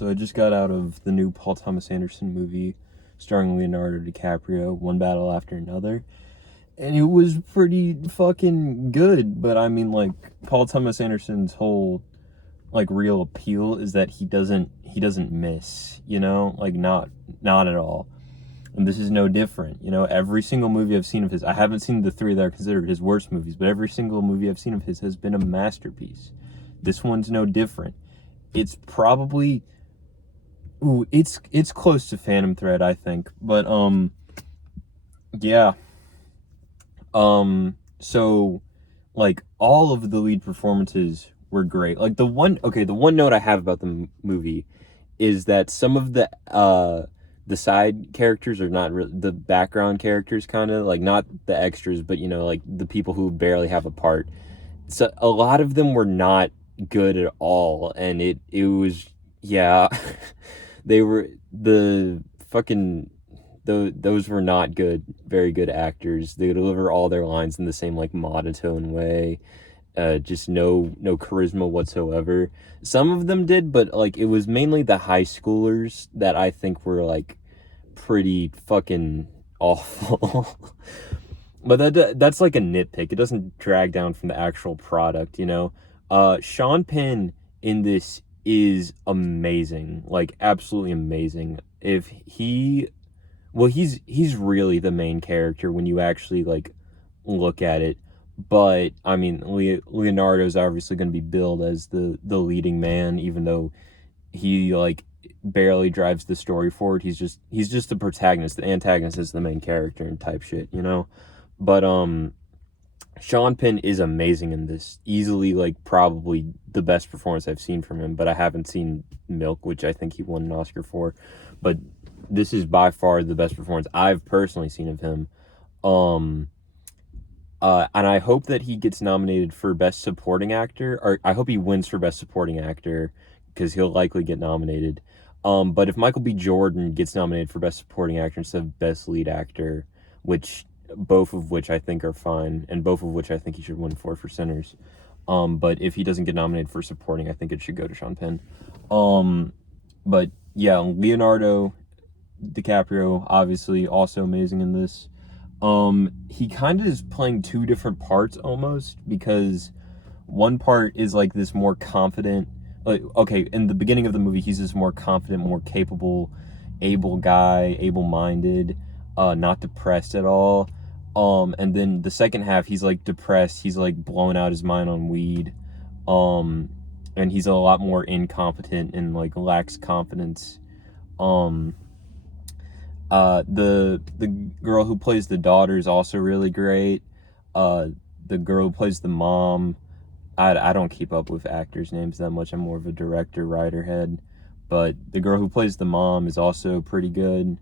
So I just got out of the new Paul Thomas Anderson movie starring Leonardo DiCaprio, One Battle After Another. And it was pretty fucking good, but I mean, like, Paul Thomas Anderson's whole like real appeal is that he doesn't miss, like not at all. And this is no different. Every single movie I've seen of his, I haven't seen the three that are considered his worst movies, but every single movie I've seen of his has been a masterpiece. This one's no different. It's probably, it's close to Phantom Thread, I think. But yeah. So like all of the lead performances were great. Like the one note I have about the movie is that some of the side characters are not the background characters, kind of like not the extras, but like the people who barely have a part. So a lot of them were not good at all, and it was, yeah. They were the fucking those were not very good actors. They deliver all their lines in the same like monotone way. Just no charisma whatsoever. Some of them did, but like it was mainly the high schoolers that I think were like pretty fucking awful. But that's like a nitpick. It doesn't drag down from the actual product. Sean Penn in this is amazing, like absolutely amazing. If he Well, he's really the main character when you actually like look at it. But I mean, Leonardo's obviously going to be billed as the leading man, even though he like barely drives the story forward. He's just the protagonist. The antagonist is the main character and type shit. But Sean Penn is amazing in this. Easily, like, probably the best performance I've seen from him. But I haven't seen Milk, which I think he won an Oscar for. But this is by far the best performance I've personally seen of him. And I hope that he gets nominated for Best Supporting Actor, or I hope he wins for Best Supporting Actor, because he'll likely get nominated. But if Michael B. Jordan gets nominated for Best Supporting Actor instead of Best Lead Actor, both of which I think are fine, and both of which I think he should win for Sinners. But if he doesn't get nominated for supporting, I think it should go to Sean Penn. But yeah, Leonardo DiCaprio, obviously, also amazing in this. He kind of is playing two different parts almost, because one part is like this more confident, like, okay, in the beginning of the movie, he's this more confident, more capable, able guy, able-minded, not depressed at all. And then the second half, he's like depressed, he's like blowing out his mind on weed, and he's a lot more incompetent and like lacks confidence. The girl who plays the daughter is also really great. The girl who plays the mom, I don't keep up with actors' names that much. I'm more of a director, writer head. But the girl who plays the mom is also pretty good.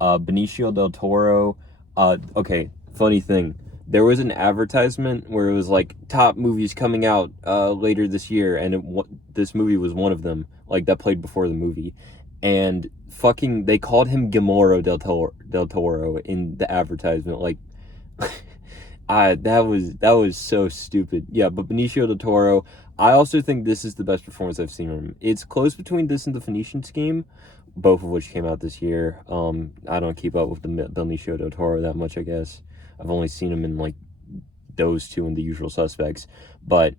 Benicio del Toro. Okay, funny thing. There was an advertisement where it was like top movies coming out later this year, and this movie was one of them, like that played before the movie. And fucking, they called him Guillermo del Toro in the advertisement. Like, that was so stupid. Yeah, but Benicio del Toro, I also think this is the best performance I've seen from him. It's close between this and The Phoenician Scheme, both of which came out this year. I don't keep up with the Benicio del Toro that much, I guess. I've only seen him in like those two and The Usual Suspects. But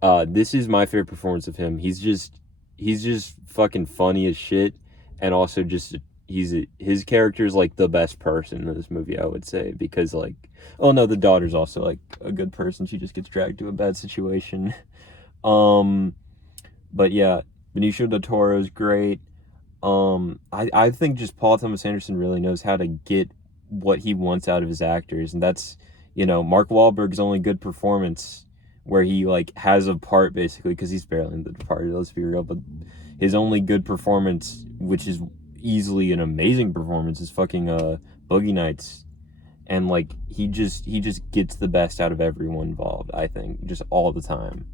this is my favorite performance of him. He's just fucking funny as shit, and also just his character is like the best person in this movie, I would say, because like, oh no, the daughter's also like a good person. She just gets dragged to a bad situation. But yeah, Benicio del Toro is great. I think just Paul Thomas Anderson really knows how to get what he wants out of his actors, and that's, Mark Wahlberg's only good performance, where he like has a part basically, because he's barely in the part, let's be real, but his only good performance, which is easily an amazing performance, is fucking Boogie Nights. And like he just gets the best out of everyone involved, I think, just all the time.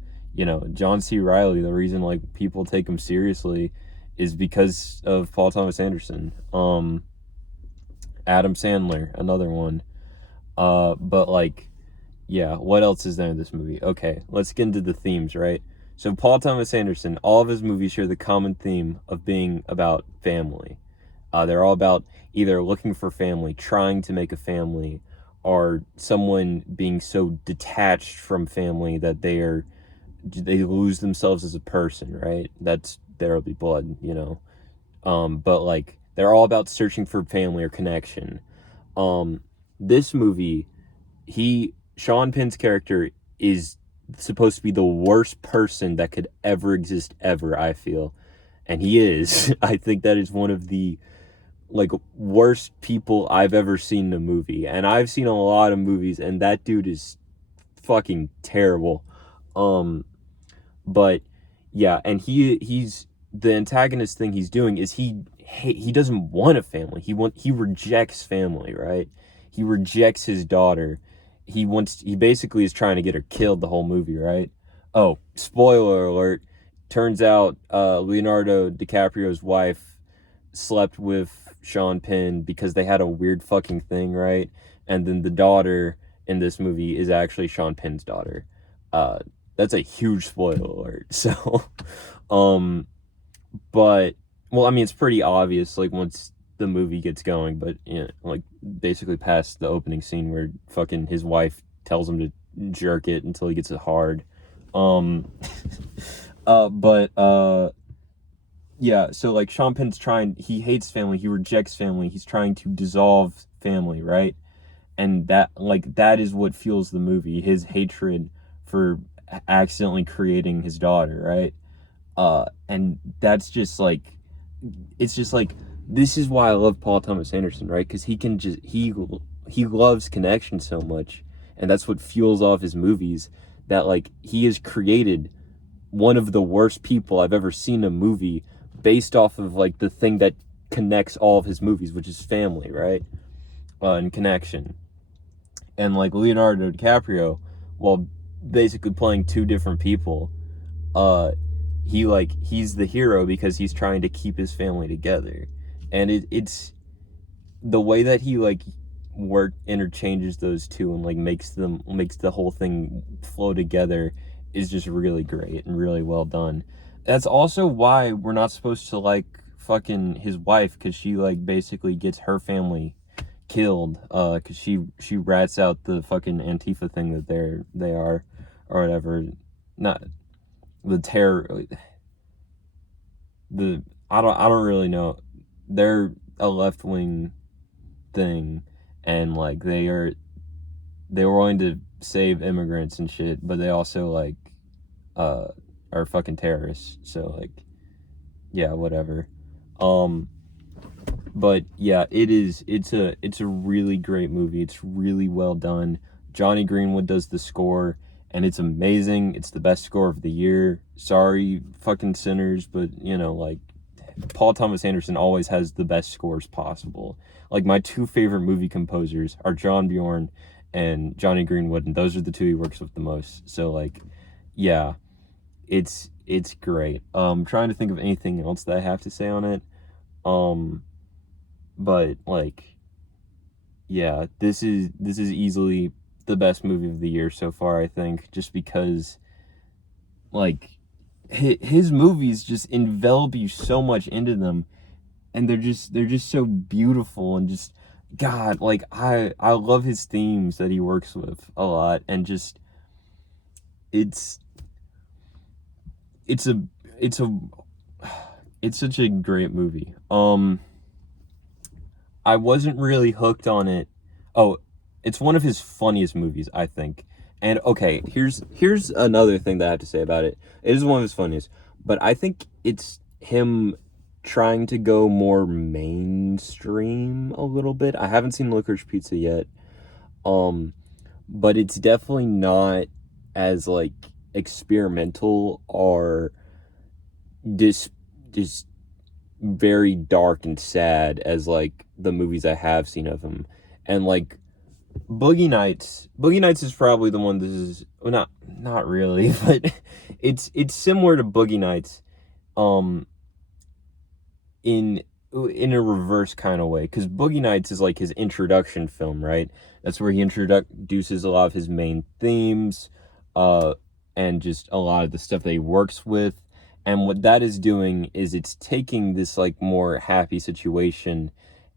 John C. Reilly, the reason like people take him seriously is because of Paul Thomas Anderson. Adam Sandler, another one. But like, yeah, what else is there in this movie? Okay, let's get into the themes, right? So Paul Thomas Anderson, all of his movies share the common theme of being about family. They're all about either looking for family, trying to make a family, or someone being so detached from family that they lose themselves as a person, right? That's There'll Be Blood, you know. But like they're all about searching for family or connection. Um, this movie, Sean Penn's character is supposed to be the worst person that could ever exist ever, I feel. And he is. I think that is one of the like worst people I've ever seen in a movie. And I've seen a lot of movies and that dude is fucking terrible. Um but yeah, and he's the antagonist thing he's doing is he doesn't want a family. He rejects family, right? He rejects his daughter. He basically is trying to get her killed the whole movie, right? Oh, spoiler alert. Turns out Leonardo DiCaprio's wife slept with Sean Penn because they had a weird fucking thing, right? And then the daughter in this movie is actually Sean Penn's daughter. Uh, that's a huge spoiler alert. So, um, but well, I mean, it's pretty obvious like once the movie gets going, but you know, like basically past the opening scene where fucking his wife tells him to jerk it until he gets it hard. Um, but yeah, so like Sean Penn's he hates family, he rejects family, he's trying to dissolve family, right? And that is what fuels the movie, his hatred for accidentally creating his daughter, right? And that's just like, it's just like, this is why I love Paul Thomas Anderson, right? Because he loves connection so much, and that's what fuels off his movies. That like he has created one of the worst people I've ever seen in a movie based off of like the thing that connects all of his movies, which is family, right? And connection. And like Leonardo DiCaprio, while basically playing two different people, uh, he's the hero because he's trying to keep his family together, and it's the way that he like work interchanges those two and like makes the whole thing flow together is just really great and really well done. That's also why we're not supposed to like fucking his wife, because she like basically gets her family killed because she rats out the fucking Antifa thing that they are or whatever. Not the terror, the I don't really know. They're a left-wing thing, and like they were willing to save immigrants and shit, but they also like uh are fucking terrorists. So like yeah, whatever. Um but yeah, it's a really great movie. It's really well done. Johnny Greenwood does the score and it's amazing. It's the best score of the year. Sorry fucking sinners, but you know, like Paul Thomas Anderson always has the best scores possible. Like my two favorite movie composers are John Bjorn and Johnny Greenwood, and those are the two he works with the most. So like, yeah, it's great. Trying to think of anything else that I have to say on it. Um, but like, yeah, this is easily the best movie of the year so far, I think, just because like his movies just envelop you so much into them, and they're just so beautiful, and just god, like I love his themes that he works with a lot, and just it's it's a it's a it's such a great movie. I wasn't really hooked on it. Oh, it's one of his funniest movies, I think. And okay, here's another thing that I have to say about it. It is one of his funniest, but I think it's him trying to go more mainstream a little bit. I haven't seen Licorice Pizza yet. Um, but it's definitely not as like experimental or just very dark and sad as like the movies I have seen of him. And like Boogie Nights is probably the one that is, well, not really, but it's similar to Boogie Nights um in a reverse kind of way, because Boogie Nights is like his introduction film, right? That's where he introduces a lot of his main themes. and just a lot of the stuff that he works with. And what that is doing is it's taking this like more happy situation,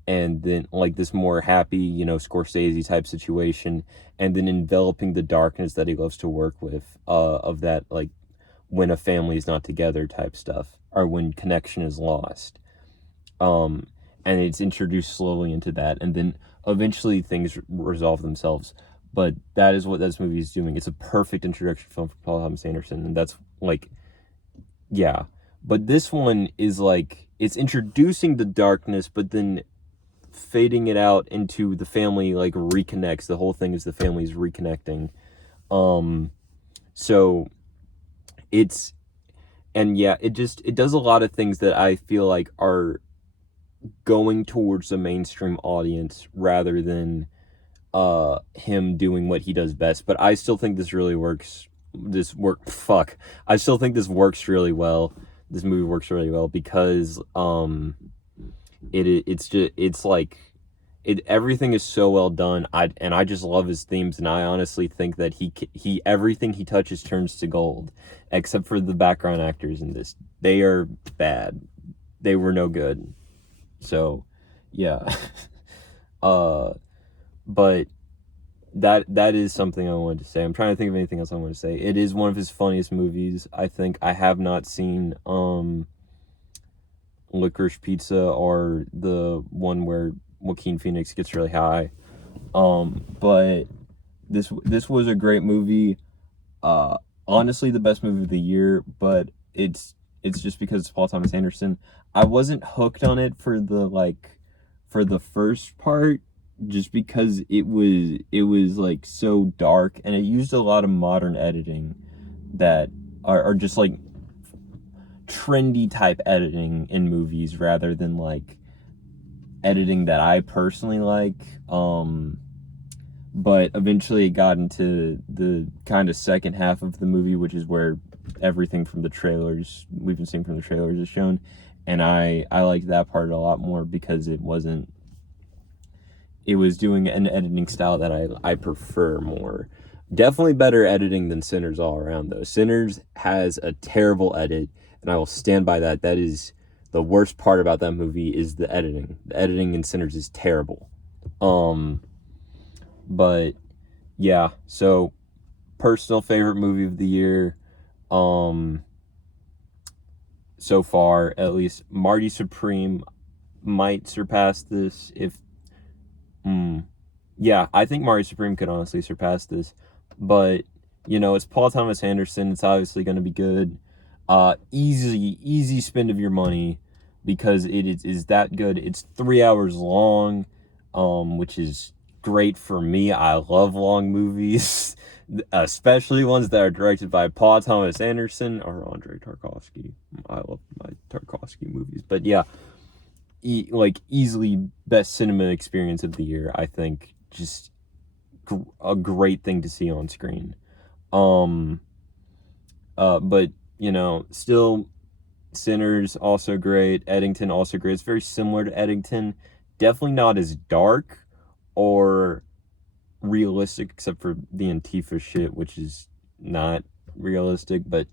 and then like this more happy, Scorsese type situation, and then enveloping the darkness that he loves to work with, of that, like, when a family is not together type stuff, or when connection is lost. Um, and it's introduced slowly into that, and then eventually things resolve themselves. But that is what this movie is doing. It's a perfect introduction film for Paul Thomas Anderson, and that's like, yeah. But this one is like, it's introducing the darkness, but then fading it out into the family like reconnects. The whole thing is the family's reconnecting. So it's, and yeah, it does a lot of things that I feel like are going towards the mainstream audience rather than him doing what he does best. But I still think this really works. I still think this works really well. This movie works really well because it's like, everything is so well done. I just love his themes, and I honestly think that he everything he touches turns to gold, except for the background actors in this. They are bad. They were no good. So, yeah. But that is something I wanted to say. I'm trying to think of anything else I want to say. It is one of his funniest movies. I think I have not seen Licorice Pizza, or the one where Joaquin Phoenix gets really high. But this was a great movie. Honestly, the best movie of the year, but it's just because it's Paul Thomas Anderson. I wasn't hooked on it for the first part, just because it was like so dark, and it used a lot of modern editing that are just like trendy type editing in movies, rather than like editing that I personally like. But eventually it got into the kind of second half of the movie, which is where everything from the trailers we've been seeing from the trailers is shown, and I liked that part a lot more, because it was doing an editing style that I prefer more. Definitely better editing than Sinners all around, though. Sinners has a terrible edit, and I will stand by that. That is the worst part about that movie, is the editing. The editing in Sinners is terrible. But yeah, so personal favorite movie of the year, so far, at least. Marty Supreme might surpass this if, yeah, I think Marty Supreme could honestly surpass this. But, it's Paul Thomas Anderson. It's obviously going to be good. Easy spend of your money, because it is that good. It's 3 hours long, which is great for me. I love long movies, especially ones that are directed by Paul Thomas Anderson or Andrei Tarkovsky. I love my Tarkovsky movies. But yeah, easily best cinema experience of the year, I think. Just a great thing to see on screen. But still, Sinners also great. Eddington also great. It's very similar to Eddington. Definitely not as dark or realistic, except for the Antifa shit, which is not realistic, but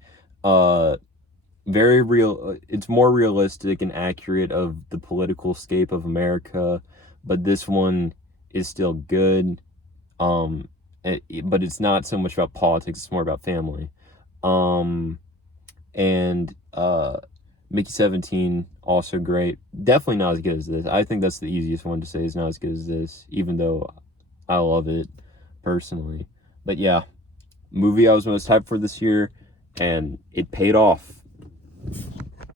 very real. It's more realistic and accurate of the political scape of America, but this one is still good. But it's not so much about politics, it's more about family. And Mickey 17, also great. Definitely not as good as this. I think that's the easiest one to say is not as good as this, even though I love it personally. But yeah, movie I was most hyped for this year, and it paid off.